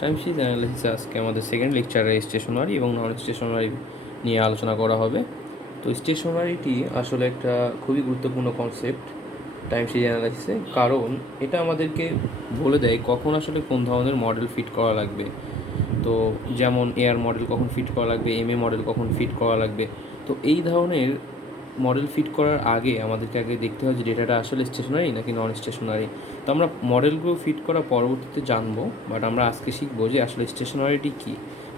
Time series analysis আজকে আমাদের second লেকচারে স্টেশনারি এবং নন স্টেশনারি নিয়ে আলোচনা করা হবে। তো স্টেশনারিটি আসলে একটা খুবই গুরুত্বপূর্ণ কনসেপ্ট টাইম সিরিজ অ্যানালাইসিসে, কারণ এটা আমাদেরকে বলে দেয় কখন আসলে কোন ধরনের মডেল ফিট করা লাগবে। তো যেমন এআর মডেল কখন ফিট করা লাগবে, এমএ মডেল কখন ফিট করা লাগবে। তো এই ধরনের মডেল ফিট করার আগে আমাদেরকে আগে দেখতে হয় যে ডেটাটা আসলে স্টেশনারি নাকি নন স্টেশনারি। তো আমরা মডেলগুলো ফিট করা পরবর্তীতে জানবো, বাট আমরা আজকে শিখবো যে আসলে স্টেশনারিটি কী,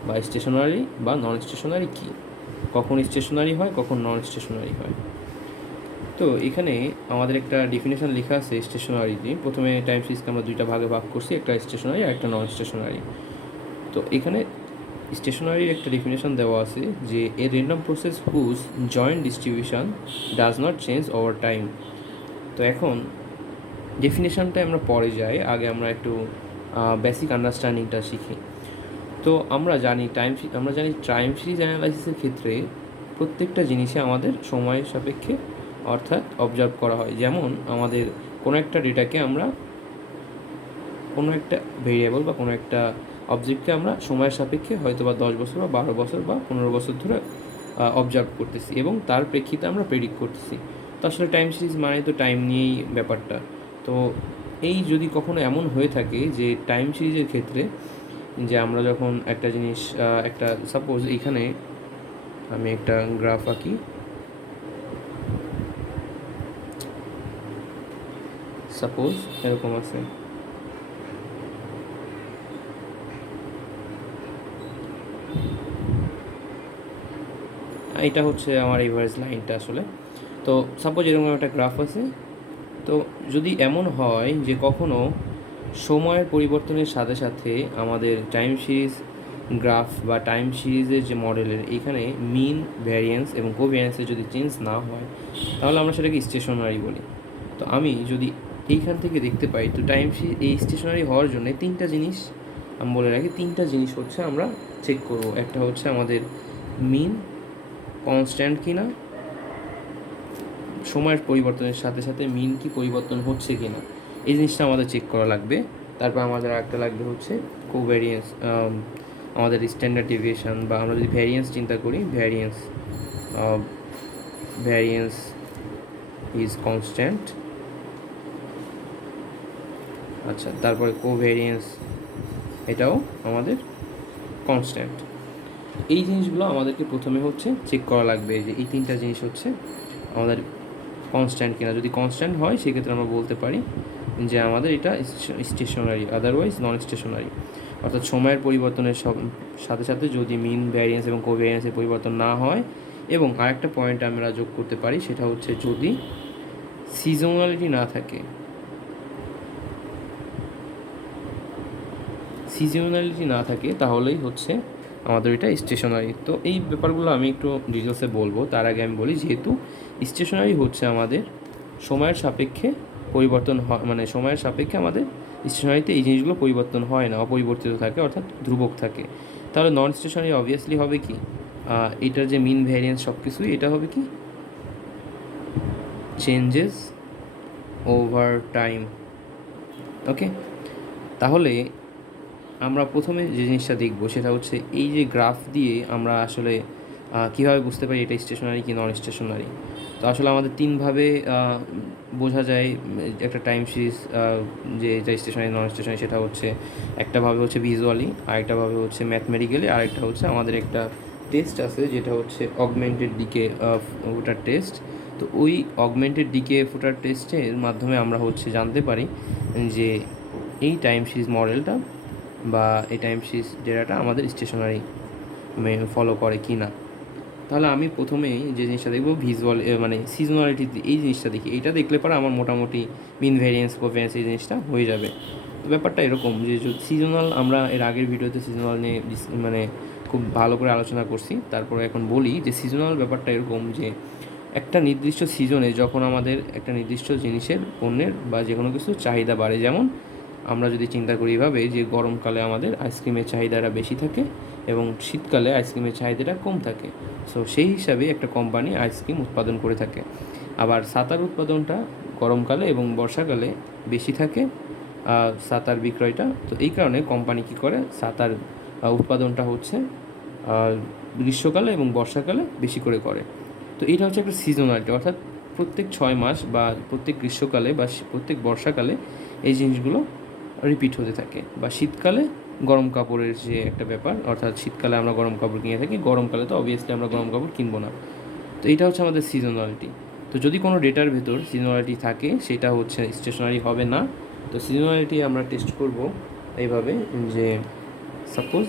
বা স্টেশনারি বা নন স্টেশনারি কী, কখন স্টেশনারি হয় কখন নন স্টেশনারি হয়। তো এখানে আমাদের একটা ডেফিনেশন লেখা আছে স্টেশনারিটি। প্রথমে টাইম সিরিজকে আমরা দুইটা ভাগে ভাগ করছি, একটা স্টেশনারি আর একটা নন স্টেশনারি। তো এখানে স্টেশনারির একটা ডেফিনেশন দেওয়া আছে যে a random process whose joint distribution does not change over time. তো এখন ডেফিনেশনটা আমরা পরে যাই, আগে আমরা একটু বেসিক আন্ডারস্ট্যান্ডিংটা শিখি। তো আমরা জানি টাইম সিরিজ অ্যানালাইসিসের ক্ষেত্রে প্রত্যেকটা জিনিসে আমাদের সময়ের সাপেক্ষে অর্থাৎ অবজার্ভ করা হয়। যেমন আমাদের কোনো একটা ডেটাকে আমরা কোনো একটা ভেরিয়েবল বা কোনো একটা অবজেক্টকে আমরা সময়ের সাপেক্ষে হয়তো বা 10 বছর বা 12 বছর বা 15 বছর ধরে অবজার্ভ করতেছি এবং তার প্রেক্ষিতে আমরা প্রেডিক্ট করতেছি। তো আসলে টাইম সিরিজ মানে তো টাইম নিয়েই ব্যাপারটা। তো এই যদি কখনো এমন হয়ে থাকে যে টাইম সিরিজের ক্ষেত্রে যে আমরা যখন একটা জিনিস একটা সাপোজ এখানে আমি একটা গ্রাফ আঁকি, সাপোজ এরকম আছে, এটা হচ্ছে আমার এভারেজ লাইনটা আসলে। তো সাপোজ এরকম একটা গ্রাফ আছে। তো যদি এমন হয় যে কখনো সময়ের পরিবর্তনের সাথে সাথে আমাদের টাইম সিরিজ গ্রাফ বা টাইম সিরিজের যে মডেলের এখানে মিন, ভ্যারিয়েন্স এবং কোভ্যারিয়েন্সের যদি চেঞ্জ না হয়, তাহলে আমরা সেটাকে স্টেশনারি বলি। তো আমি যদি এইখান থেকে দেখতে পাই, তো টাইম সিরিজ এই স্টেশনারি হওয়ার জন্য তিনটা জিনিস আমি বলে রাখি, তিনটা জিনিস হচ্ছে আমরা চেক করব। একটা হচ্ছে আমাদের মিন কনস্ট্যান্ট কিনা, সময়ের পরিবর্তনের সাথে সাথে মিন কি পরিবর্তন হচ্ছে কি না, এই জিনিসটা আমাদের চেক করা লাগবে। তারপর আমাদের আরেকটা লাগবে হচ্ছে কোভ্যারিয়েন্স, আমাদের স্ট্যান্ডার্ড ডেভিয়েশন, বা আমরা যদি ভ্যারিয়েন্স চিন্তা করি, ভ্যারিয়েন্স ইজ কনস্ট্যান্ট। আচ্ছা, তারপরে কোভ্যারিয়েন্স, এটাও আমাদের কনস্ট্যান্ট। এই জিনিসগুলো আমাদেরকে প্রথমে হচ্ছে চেক করা লাগবে যে এই তিনটা জিনিস হচ্ছে আমাদের কনস্ট্যান্ট কিনা। যদি কনস্ট্যান্ট হয় সেক্ষেত্রে আমরা বলতে পারি যে আমাদের এটা স্টেশনারি, আদারওয়াইজ নন স্টেশনারি। অর্থাৎ সময়ের পরিবর্তনের সাথে সাথে যদি মিন, ভ্যারিয়েন্স এবং কোভ্যারিয়েন্সের পরিবর্তন না হয়, এবং আরেকটা পয়েন্ট আমরা যোগ করতে পারি, সেটা হচ্ছে যদি সিজনালিটি না থাকে। সিজনালিটি না থাকে তাহলেই হচ্ছে আমাদের এটা স্টেশনারি। তো এই ব্যাপারগুলো আমি একটু ডিটেলসে বলবো। তার আগে আমি বলি, যেহেতু স্টেশনারি হচ্ছে আমাদের সময়ের সাপেক্ষে পরিবর্তন হয়, মানে সময়ের সাপেক্ষে আমাদের স্টেশনারিতে এই জিনিসগুলো পরিবর্তন হয় না, অপরিবর্তিত থাকে, অর্থাৎ ধ্রুবক থাকে। তাহলে নন স্টেশনারি অবভিয়াসলি হবে কি, এটার যে মিন, ভ্যারিয়েন্স সব কিছুই এটা হবে কি চেঞ্জেস ওভার টাইম। ওকে, তাহলে আমরা প্রথমে যে জিনিসটা দেখব সেটা হচ্ছে এই যে গ্রাফ দিয়ে আমরা আসলে কীভাবে বুঝতে পারি এটা স্টেশনারি কি নন স্টেশনারি। তো আসলে আমাদের তিনভাবে বোঝা যায় একটা টাইম সিরিজ যে এটা স্টেশনারি নন স্টেশনারি। সেটা হচ্ছে একটা ভাবে হচ্ছে ভিজুয়ালি, আরেকটা ভাবে হচ্ছে ম্যাথমেটিক্যালি, আরেকটা হচ্ছে আমাদের একটা টেস্ট আছে যেটা হচ্ছে অগমেন্টেড ডিকে ফুটার টেস্ট। তো ওই অগমেন্টেড ডিকে ফুটার টেস্টের মাধ্যমে আমরা হচ্ছে জানতে পারি যে এই টাইম সিরিজ মডেলটা বা এই টাইম সিরিজ ডেটাটা আমাদের স্টেশনারি ফলো করে কি না। তাহলে আমি প্রথমেই যে জিনিসটা দেখবো ভিজুয়াল, মানে সিজনালিটি, এই জিনিসটা দেখি। এইটা দেখলে পরে আমার মোটামুটি মিন, ভ্যারিয়েন্স, কোভ্যারিয়েন্স এই জিনিসটা হয়ে যাবে। তো ব্যাপারটা এরকম যে সিজনাল, আমরা এর আগের ভিডিওতে সিজনাল নিয়ে মানে খুব ভালো করে আলোচনা করছি। তারপরে এখন বলি যে সিজনাল ব্যাপারটা এরকম যে একটা নির্দিষ্ট সিজনে যখন আমাদের একটা নির্দিষ্ট জিনিসের, পণ্যের বা যে কোনো কিছুর চাহিদা বাড়ে, যেমন আমরা যদি চিন্তা করি এভাবে যে গরমকালে আমাদের আইসক্রিমের চাহিদাটা বেশি থাকে এবং শীতকালে আইসক্রিমের চাহিদাটা কম থাকে। সো সেই হিসাবে একটা কোম্পানি আইসক্রিম উৎপাদন করে থাকে। আবার ছাতার উৎপাদনটা গরমকালে এবং বর্ষাকালে বেশি থাকে, ছাতার বিক্রয়টা। তো এই কারণে কোম্পানি কী করে, ছাতার উৎপাদনটা হচ্ছে গ্রীষ্মকালে এবং বর্ষাকালে বেশি করে করে। তো এটা হচ্ছে একটা সিজনালিটি, অর্থাৎ প্রত্যেক 6 মাস বা প্রত্যেক গ্রীষ্মকালে বা প্রত্যেক বর্ষাকালে এই জিনিসগুলো রিপিট হতে থাকে। বা শীতকালে গরম কাপড়ের যে একটা ব্যাপার, অর্থাৎ শীতকালে আমরা গরম কাপড় কিনে থাকি, গরমকালে তো অবভিয়াসলি আমরা গরম কাপড় কিনবো না। তো এটা হচ্ছে আমাদের সিজনালিটি। তো যদি কোনো ডেটার ভেতর সিজনালিটি থাকে সেটা হচ্ছে স্টেশনারি হবে না। তো সিজনালিটি আমরা টেস্ট করব এইভাবে, যে সাপোজ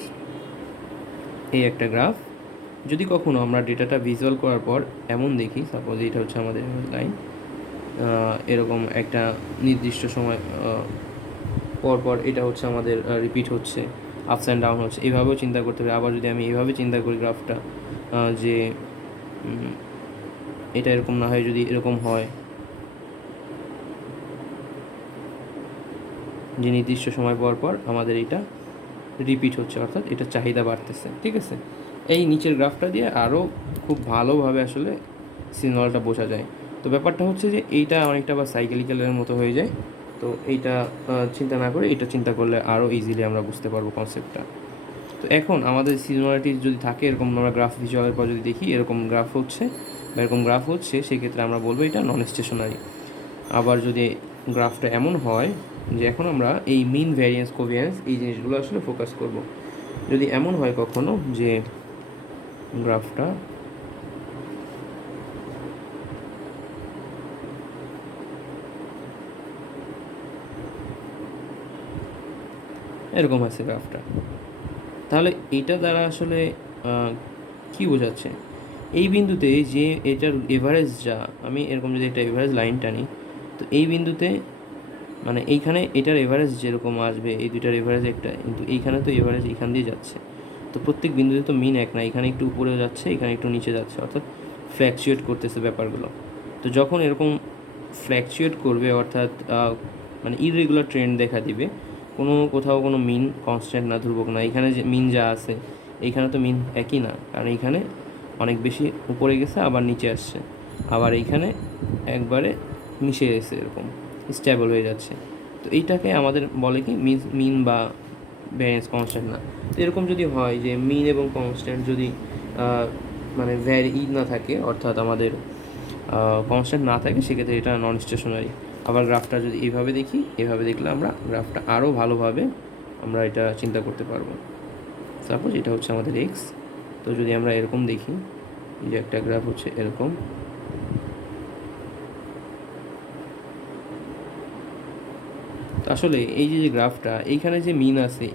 এই একটা গ্রাফ, যদি কখনো আমরা ডেটাটা ভিজুয়াল করার পর এমন দেখি, সাপোজ এটা হচ্ছে আমাদের লাইন, এরকম একটা নির্দিষ্ট সময় পর পর এটা হচ্ছে আমাদের রিপিট হচ্ছে, আপস অ্যান্ড ডাউন হচ্ছে, এইভাবেও চিন্তা করতে হবে। আবার যদি আমি এইভাবে চিন্তা করি গ্রাফটা, যে এটা এরকম না হয়, যদি এরকম হয় যে নির্দিষ্ট সময় পর পর আমাদের এটা রিপিট হচ্ছে, অর্থাৎ এটা চাহিদা বাড়তেছে, ঠিক আছে। এই নিচের গ্রাফটা দিয়ে আরও খুব ভালোভাবে আসলে সিগন্যালটা বোঝা যায়। তো ব্যাপারটা হচ্ছে যে এইটা অনেকটা বা সাইকেলিক্যালের মতো হয়ে যায়। তো এইটা চিন্তা না করে এটা চিন্তা করলে আরও ইজিলি আমরা বুঝতে পারবো কনসেপ্টটা। তো এখন আমাদের সিজনালিটি যদি থাকে এরকম, আমরা গ্রাফ ভিজুয়ালের পর যদি দেখি এরকম গ্রাফ হচ্ছে বা এরকম গ্রাফ হচ্ছে, সেক্ষেত্রে আমরা বলবো এটা নন স্টেশনারি। আবার যদি গ্রাফটা এমন হয় যে এখন আমরা এই মিন ভ্যারিয়েন্স কোভ্যারিয়েন্স এই জিনিসগুলো আসলে ফোকাস করব, যদি এমন হয় কখনো যে গ্রাফটা এরকম আছে গ্রাফটা, তাহলে এইটা দ্বারা আসলে কী বোঝাচ্ছে, এই বিন্দুতে যে এটার এভারেজ যা, আমি এরকম যদি একটা এভারেজ লাইন টানি, তো এই বিন্দুতে মানে এইখানে এটার এভারেজ যেরকম আসবে, এই দুইটার এভারেজ একটা, কিন্তু এইখানে তো এভারেজ এইখান দিয়ে যাচ্ছে। তো প্রত্যেক বিন্দুতে তো মিন এক না, এখানে একটু উপরে যাচ্ছে, এখানে একটু নিচে যাচ্ছে, অর্থাৎ ফ্ল্যাকচুয়েট করতেছে ব্যাপারগুলো। তো যখন এরকম ফ্ল্যাকচুয়েট করবে, অর্থাৎ মানে ইররেগুলার ট্রেন্ড দেখা দিবে, কোথাও কোনো মিন কনস্ট্যান্ট না, ধ্রুবক না, এখানে যে মিন যা আছে এইখানে তো মিন একই না, কারণ এইখানে অনেক বেশি উপরে গেছে আবার নিচে আসছে, আবার এইখানে একবারে মিশে গেছে, এরকম স্টেবল হয়ে যাচ্ছে। তো এইটাকে আমাদের বলে কি মিন বা ভ্যারিয়েন্স কনস্ট্যান্ট না। তো এরকম যদি হয় যে মিন এবং কনস্ট্যান্ট যদি মানে না থাকে, অর্থাৎ আমাদের কনস্ট্যান্ট না থাকে, সেক্ষেত্রে এটা নন স্টেশনারি। আবার গ্রাফটা যদি এইভাবে দেখি, এভাবে দেখলে আমরা গ্রাফটা আরও ভালোভাবে আমরা এটা চিন্তা করতে পারবো। সাপোজ এটা হচ্ছে আমাদের এক্স, তো যদি আমরা এরকম দেখি যে একটা গ্রাফ হচ্ছে এরকম, তো আসলে এই যে গ্রাফটা এইখানে যে মিন আছে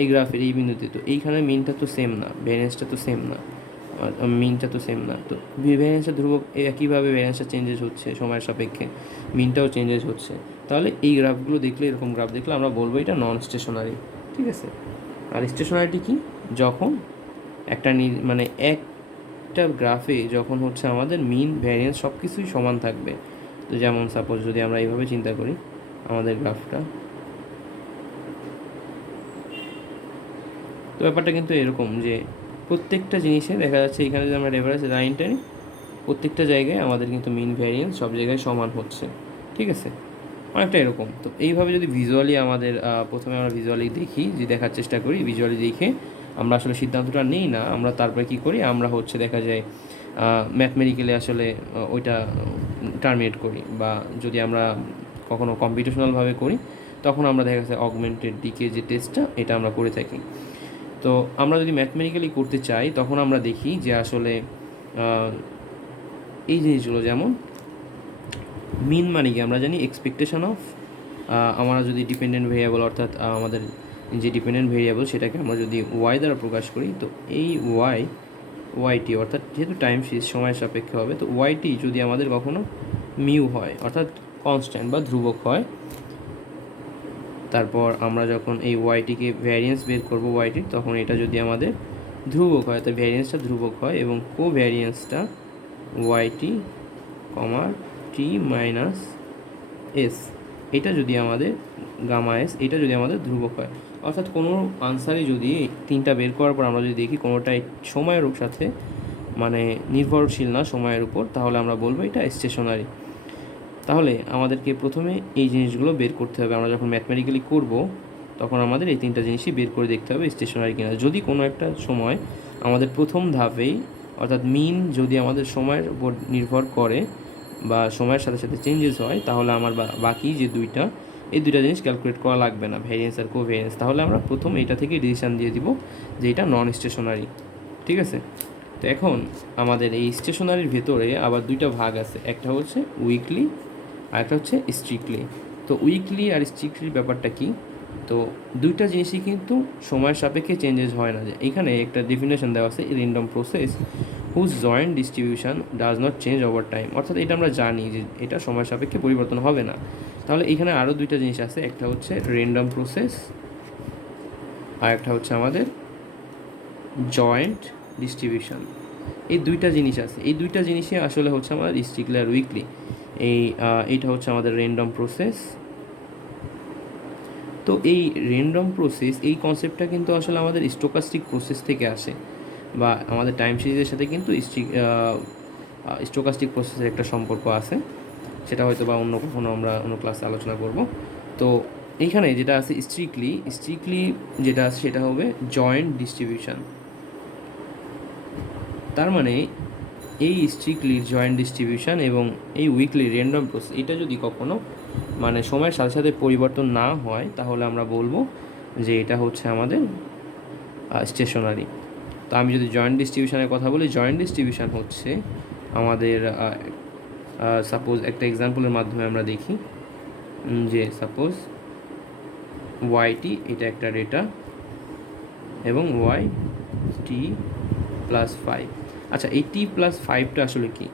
এই গ্রাফের এই বিন্দুতে, তো এইখানে মিনটা তো সেম না, ভ্যারিয়েন্সটা তো সেম না, মিনটা তো সেম না। তো ভ্যারিয়েন্সটা ধ্রুবক, একইভাবে ভ্যারিয়েন্সটা চেঞ্জেস হচ্ছে সময়ের সাপেক্ষে, মিনটাও চেঞ্জেস হচ্ছে। তাহলে এই গ্রাফগুলো দেখলে, এরকম গ্রাফ দেখলে আমরা বলবো এটা নন স্টেশনারি, ঠিক আছে। আর স্টেশনারিটি কি, যখন একটা মানে একটা গ্রাফে যখন হচ্ছে আমাদের মিন ভ্যারিয়েন্স সব কিছুই সমান থাকবে। তো যেমন সাপোজ যদি আমরা এইভাবে চিন্তা করি আমাদের গ্রাফটা, তো ব্যাপারটা কিন্তু এরকম যে প্রত্যেকটা জিনিসে দেখা যাচ্ছে এখানে যদি আমরা এভারেজ লাইনটা নিই, প্রত্যেকটা জায়গায় আমাদের কিন্তু মিন ভ্যারিয়েন্স সব জায়গায় সমান হচ্ছে, ঠিক আছে, অনেকটা এরকম। তো এইভাবে যদি ভিজুয়ালি আমাদের প্রথমে আমরা ভিজুয়ালি দেখি, যে দেখার চেষ্টা করি, ভিজুয়ালি দেখে আমরা আসলে সিদ্ধান্তটা নিই না, আমরা তারপরে কী করি, আমরা হচ্ছে দেখা যায় ম্যাথমেটিক্যালি আসলে ওইটা টার্মিনেট করি, বা যদি আমরা কখনও কম্পিটিশনালভাবে করি তখন আমরা দেখা যাচ্ছে অগমেন্টেড দিকে যে টেস্টটা এটা আমরা করে থাকি। তো আমরা যদি ম্যাথমেটিক্যালি করতে চাই তখন আমরা দেখি যে আসলে এই জিনিসগুলো, যেমন মিন মানে কি আমরা জানি এক্সপেকটেশন অফ, আমরা যদি ডিপেন্ডেন্ট ভেরিয়েবল, অর্থাৎ আমাদের যে ডিপেন্ডেন্ট ভেরিয়েবল সেটাকে আমরা যদি ওয়াই দ্বারা প্রকাশ করি, তো এই ওয়াইটি অর্থাৎ যেহেতু টাইম সময়ের সাপেক্ষে হবে, তো ওয়াইটি যদি আমাদের কখনো মিউ হয়, অর্থাৎ কনস্ট্যান্ট বা ধ্রুবক হয়, তারপর আমরা যখন এই ওয়াইটিকে ভ্যারিয়েন্স বের করবো ওয়াইটির, তখন এটা যদি আমাদের ধ্রুবক হয়, তো ভ্যারিয়েন্সটা ধ্রুবক হয় এবং কোভ্যারিয়েন্সটা ওয়াইটি কমা টি মাইনাস এস, এটা যদি আমাদের গামা এস, এটা যদি আমাদের ধ্রুবক হয়, অর্থাৎ কোনো আনসারে যদি তিনটা বের করার পর আমরা যদি দেখি কোনোটাই সময়ের সাথে মানে নির্ভরশীল না সময়ের উপর, তাহলে আমরা বলবো এটা স্টেশনারি। তাহলে আমাদেরকে প্রথমে এই জিনিসগুলো বের করতে হবে। আমরা যখন ম্যাথমেটিক্যালি করব তখন আমাদের এই তিনটা জিনিসই বের করে দেখতে হবে স্টেশনারি কিনা। যদি কোনো একটা সময় আমাদের প্রথম ধাপেই অর্থাৎ মিন যদি আমাদের সময়ের উপর নির্ভর করে বা সময়ের সাথে সাথে চেঞ্জেস হয়, তাহলে আমার বাকি যে এই দুইটা জিনিস ক্যালকুলেট করা লাগবে না, ভ্যারিয়েন্স আর কোভ্যারিয়েন্স। তাহলে আমরা প্রথম এইটা থেকে ডিসিশান দিয়ে দিব যে এটা নন স্টেশনারি। ঠিক আছে, তো এখন আমাদের এই স্টেশনারির ভেতরে আবার দুইটা ভাগ আছে, একটা হচ্ছে উইকলি আর একটা হচ্ছে স্ট্রিক্টলি। তো উইকলি আর স্ট্রিক্টলির ব্যাপারটা কি? তো দুইটা জিনিসই কিন্তু সময়ের সাপেক্ষে চেঞ্জেস হয় না। যে এখানে একটা ডেফিনেশন দেওয়া আছে, random process whose joint distribution does not change over time. অর্থাৎ এটা আমরা জানি যে এটা সময়ের সাপেক্ষে পরিবর্তন হবে না। তাহলে এখানে আরও দুইটা জিনিস আছে, একটা হচ্ছে র্যান্ডম প্রসেস আর একটা হচ্ছে আমাদের জয়েন্ট ডিস্ট্রিবিউশন। এই দুইটা জিনিস আছে, এই দুইটা জিনিসই আসলে হচ্ছে আমাদের স্ট্রিক্টলি আর উইকলি। এইটা হচ্ছে আমাদের র্যান্ডম প্রসেস। তো এই র্যান্ডম প্রসেস এই কনসেপ্টটা কিন্তু আসলে আমাদের স্টোকাস্টিক প্রসেস থেকে আসে, বা আমাদের টাইম সিরিজের সাথে কিন্তু স্টোকাস্টিক প্রসেসের একটা সম্পর্ক আছে। সেটা হয়তো বা অন্য কখনো আমরা অন্য ক্লাসে আলোচনা করব। তো এইখানে যেটা আছে স্ট্রিক্টলি যেটা আছে সেটা হবে জয়েন্ট ডিস্ট্রিবিউশন। তার মানে এই স্ট্রিক্টলি জয়েন্ট ডিস্ট্রিবিউশন এবং এই উইকলি র্যান্ডম প্রসেস এটা যদি কখনো মানে সময়ের সাথে সাথে পরিবর্তন না হয়, তাহলে আমরা বলবো যে এটা হচ্ছে আমাদের স্টেশনারি। তো আমি যদি জয়েন্ট ডিস্ট্রিবিউশনের কথা বলি, জয়েন্ট ডিস্ট্রিবিউশন হচ্ছে আমাদের সাপোজ একটা এক্সাম্পলের মাধ্যমে আমরা দেখি যে সাপোজ ওয়াইটি এটা একটা ডেটা এবং ওয়াই টি প্লাস 5। আচ্ছা, এই টি প্লাস 5টা আসলে কি?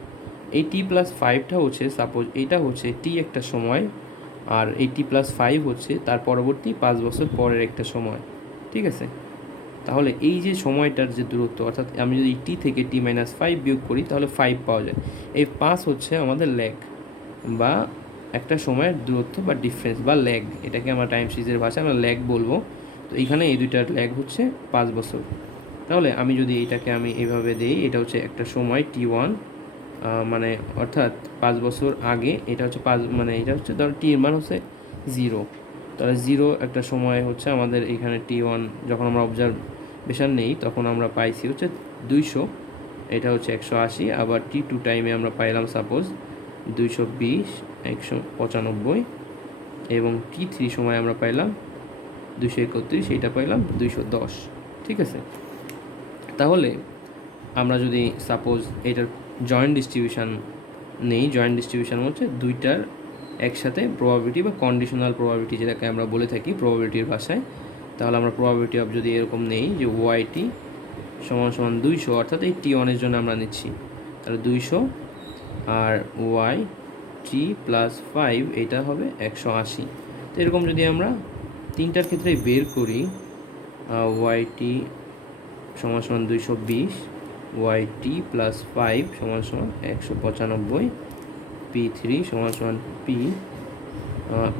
এই টি প্লাস 5টা হচ্ছে সাপোজ এটা হচ্ছে টি একটা সময়, আর এই টি প্লাস 5 হচ্ছে তার পরবর্তী 5 বছর পরের একটা সময়। ঠিক আছে, তাহলে এই যে সময়টার যে দূরত্ব, অর্থাৎ আমি যদি টি থেকে টি মাইনাস 5 বিয়োগ করি তাহলে 5 পাওয়া যায়। এই 5 হচ্ছে আমাদের ল্যাগ বা একটা সময়ের দূরত্ব বা ডিফারেন্স বা ল্যাগ, এটাকে আমরা টাইম সিরিজের ভাষায় আমরা ল্যাগ বলবো। তো এইখানে এই দুইটার ল্যাগ হচ্ছে 5 বছর। তাহলে আমি যদি এইটাকে আমি এইভাবে দিই, এটা হচ্ছে একটা সময় T1, মানে অর্থাৎ 5 বছর আগে এটা হচ্ছে 5, মানে এটা হচ্ছে ধর টি এর মান হচ্ছে 0। তাহলে 0 একটা সময় হচ্ছে আমাদের এখানে T1 যখন আমরা অবজারভেশন নেই তখন আমরা পাইছি হচ্ছে 200, এটা হচ্ছে 180। আবার T2 টাইমে আমরা পাইলাম সাপোজ 220, 195, এবং T3 সময় আমরা পাইলাম 231, এটা পাইলাম 210। ঠিক আছে, তাহলে আমরা যদি সাপোজ এটার জয়েন্ট ডিস্ট্রিবিউশন নেই, জয়েন্ট ডিস্ট্রিবিউশন হচ্ছে দুইটার একসাথে প্রবাবিলিটি বা কন্ডিশনাল প্রবাবিলিটি যেটাকে আমরা বলে থাকি প্রবাবিলিটির ভাষায়। তাহলে আমরা প্রবাবিলিটি অফ যদি এরকম নেই যে ওয়াইটি সমান সমান 200, অর্থাৎ এই টি ওয়ানের জন্য আমরা নিচ্ছি তাহলে 200, আর ওয়াই টি প্লাস 5 এটা হবে 180। তো এরকম যদি আমরা তিনটার ক্ষেত্রে বের করি, ওয়াইটি সমান সমান 220, ওয়াই টি প্লাস 5 সমান সমান 195, P3 সমান সমান পি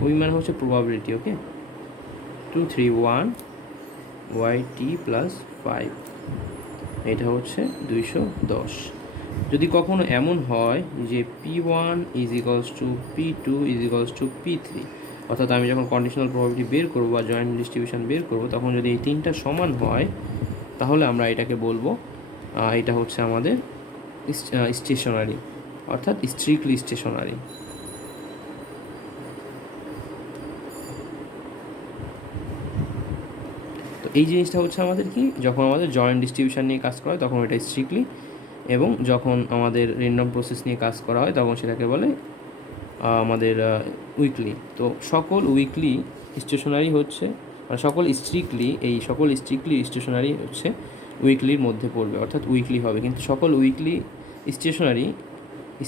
পরিমাণ হচ্ছে প্রবাবিলিটি, ওকে 231, ওয়াই টি প্লাস 5 এটা হচ্ছে 210। যদি কখনো এমন হয় যে P1 is equals to P2 is equals to P3, অর্থাৎ আমি যখন কন্ডিশনাল প্রবাবিলিটি বের করবো বা জয়েন্ট ডিস্ট্রিবিউশন বের করবো, তখন যদি এই তিনটা সমান হয় তাহলে আমরা এটাকে বলবো এটা হচ্ছে আমাদের স্টেশনারি, অর্থাৎ স্ট্রিক্টলি স্টেশনারি। তো এই জিনিসটা হচ্ছে আমাদের কি, যখন আমাদের জয়েন্ট ডিস্ট্রিবিউশন নিয়ে কাজ করা হয় তখন এটা স্ট্রিক্টলি, এবং যখন আমাদের র্যান্ডম প্রসেস নিয়ে কাজ করা হয় তখন সেটাকে বলে আমাদের উইকলি। তো সকল উইকলি স্টেশনারি হচ্ছে, মানে সকল স্ট্রিক্টলি স্টেশনারি হচ্ছে উইকলির মধ্যে পড়বে, অর্থাৎ উইকলি হবে। কিন্তু সকল উইকলি স্টেশনারি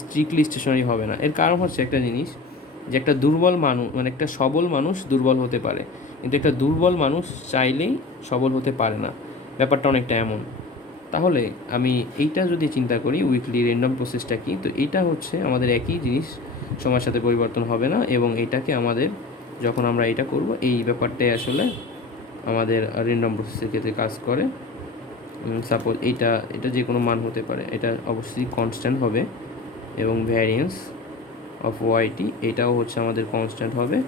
স্ট্রিক্টলি স্টেশনারি হবে না। এর কারণ হচ্ছে একটা জিনিস, যে একটা দুর্বল মানুষ মানে একটা সবল মানুষ দুর্বল হতে পারে, কিন্তু একটা দুর্বল মানুষ চাইলেই সবল হতে পারে না। ব্যাপারটা অনেকটা এমন। তাহলে আমি এইটা যদি চিন্তা করি উইকলি র্যান্ডম প্রসেসটা কি, তো এইটা হচ্ছে আমাদের একই জিনিস, সময়ের সাথে পরিবর্তন হবে না, এবং এটাকে আমাদের যখন আমরা এটা করব এই ব্যাপারটাই আসলে আমাদের র্যান্ডম প্রসেসের ক্ষেত্রে কাজ করে। সাপোজ এটা যে কোনো মান হতে পারে, এটা অবশ্যই কনস্ট্যান্ট হবে, এবং ভ্যারিয়েন্স অফ ওয়াইটি এটাও হচ্ছে আমাদের কনস্ট্যান্ট হবে,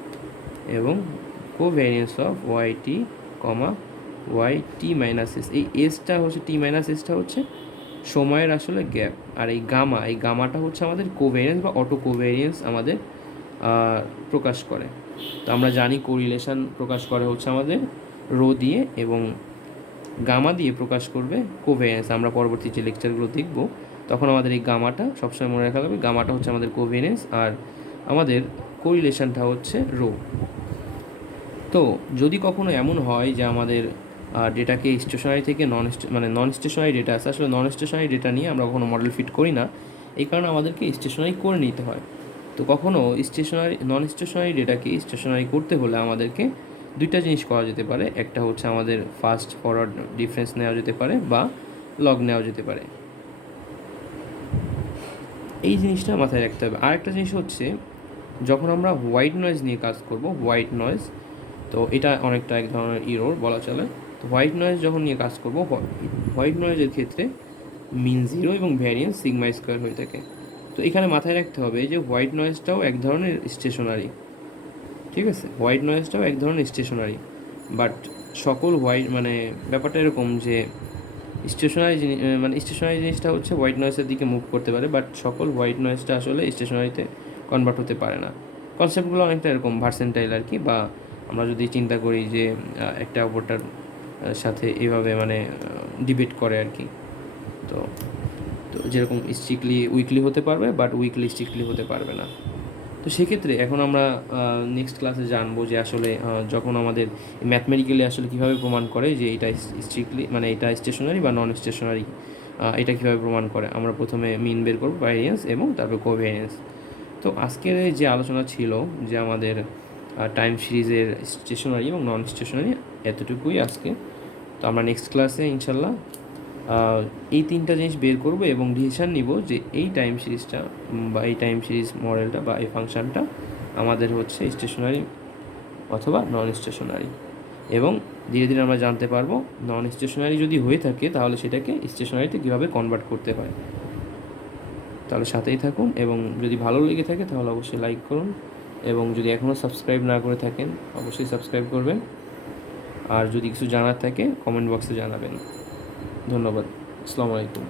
এবং covariance of Y T comma Y T minus S, এই এসটা হচ্ছে টি মাইনাস এসটা হচ্ছে সময়ের আসলে গ্যাপ, আর এই গামাটা হচ্ছে আমাদের কোভ্যারিয়েন্স বা অটো কোভ্যারিয়েন্স আমাদের প্রকাশ করে। তো আমরা জানি কোরিলেশন প্রকাশ করে হচ্ছে আমাদের রো দিয়ে, এবং গামা দিয়ে প্রকাশ করবে কোভ্যারিয়েন্স। আমরা পরবর্তী যে লেকচারগুলো দেখব তখন আমাদের এই গামাটা সবসময় মনে রাখা হবে, গামাটা হচ্ছে আমাদের কোভ্যারিয়েন্স আর আমাদের কোরিলেশনটা হচ্ছে রো। তো যদি কখনো এমন হয় যে আমাদের ডেটাকে স্টেশনারি থেকে নন স্টেশনারি ডেটা আছে, আসলে নন স্টেশনারি ডেটা নিয়ে আমরা কখনো মডেল ফিট করি না, এই কারণে আমাদেরকে স্টেশনারি করে নিতে হয়। তো কখনো নন স্টেশনারি ডেটাকে স্টেশনারি করতে হলে আমাদেরকে দুইটা জিনিস করা যেতে পারে, একটা হচ্ছে আমাদের ফাস্ট ফরওয়ার্ড ডিফারেন্স নেওয়া যেতে পারে বা লগ নেওয়া যেতে পারে। এই জিনিসটা মাথায় রাখতে হবে। আরেকটা জিনিস হচ্ছে যখন আমরা হোয়াইট নয়েজ নিয়ে কাজ করব, হোয়াইট নয়েজ, তো এটা অনেকটা এক ধরনের ইরোর বলা চলে। তো হোয়াইট নয়েজ যখন নিয়ে কাজ করব, হোয়াইট নয়েজের ক্ষেত্রে মিন জিরো এবং ভ্যারিয়েন্স সিগমা স্কোয়ার হয়ে থাকে। তো এখানে মাথায় রাখতে হবে যে হোয়াইট নয়েজটাও এক ধরনের স্টেশনারি, ঠিক আছে, হোয়াইট নয়েজটাও এক ধরনের স্টেশনারি, বাট সকল ব্যাপারটা এরকম যে স্টেশনারি জিনিসটা হচ্ছে হোয়াইট নয়েজের দিকে মুভ করতে পারে, বাট সকল হোয়াইট নয়েজটা আসলে স্টেশনারিতে কনভার্ট হতে পারে না। কনসেপ্টগুলো অনেকটা এরকম ভার্সেন্টাইল আর কি, বা আমরা যদি চিন্তা করি যে একটা অপরটার সাথে এইভাবে ডিবেট করে আর কি। তো তো যেরকম উইকলি হতে পারবে, বাট স্ট্রিক্টলি হতে পারবে না। তো সেক্ষেত্রে এখন আমরা নেক্সট ক্লাসে জানবো যে আসলে যখন আমাদের ম্যাথমেটিক্যালি আসলে কীভাবে প্রমাণ করে যে এটা এটা স্টেশনারি বা নন স্টেশনারি, এটা কীভাবে প্রমাণ করে। আমরা প্রথমে মিন বের করবো, ভ্যারিয়েন্স এবং তারপর কোভ্যারিয়েন্স। তো আজকের যে আলোচনা ছিল যে আমাদের টাইম সিরিজের স্টেশনারি এবং নন স্টেশনারি, এতটুকুই আজকে। তো আমরা নেক্সট ক্লাসে ইনশাল্লাহ এই তিনটা জিনিস বের করব এবং ডিসিশান নিব যে এই টাইম সিরিজটা বা এই টাইম সিরিজ মডেলটা বা এই ফাংশানটা আমাদের হচ্ছে স্টেশনারি অথবা নন স্টেশনারি, এবং ধীরে ধীরে আমরা জানতে পারবো নন স্টেশনারি যদি হয়ে থাকে তাহলে সেটাকে স্টেশনারিতে কীভাবে কনভার্ট করতে হয়। তাহলে সাথেই থাকুন, এবং যদি ভালো লেগে থাকে তাহলে অবশ্যই লাইক করুন, এবং যদি এখনও সাবস্ক্রাইব না করে থাকেন অবশ্যই সাবস্ক্রাইব করবেন, আর যদি কিছু জানার থাকে কমেন্ট বক্সে জানাবেন। ধন্যবাদ। আসসালামু আলাইকুম।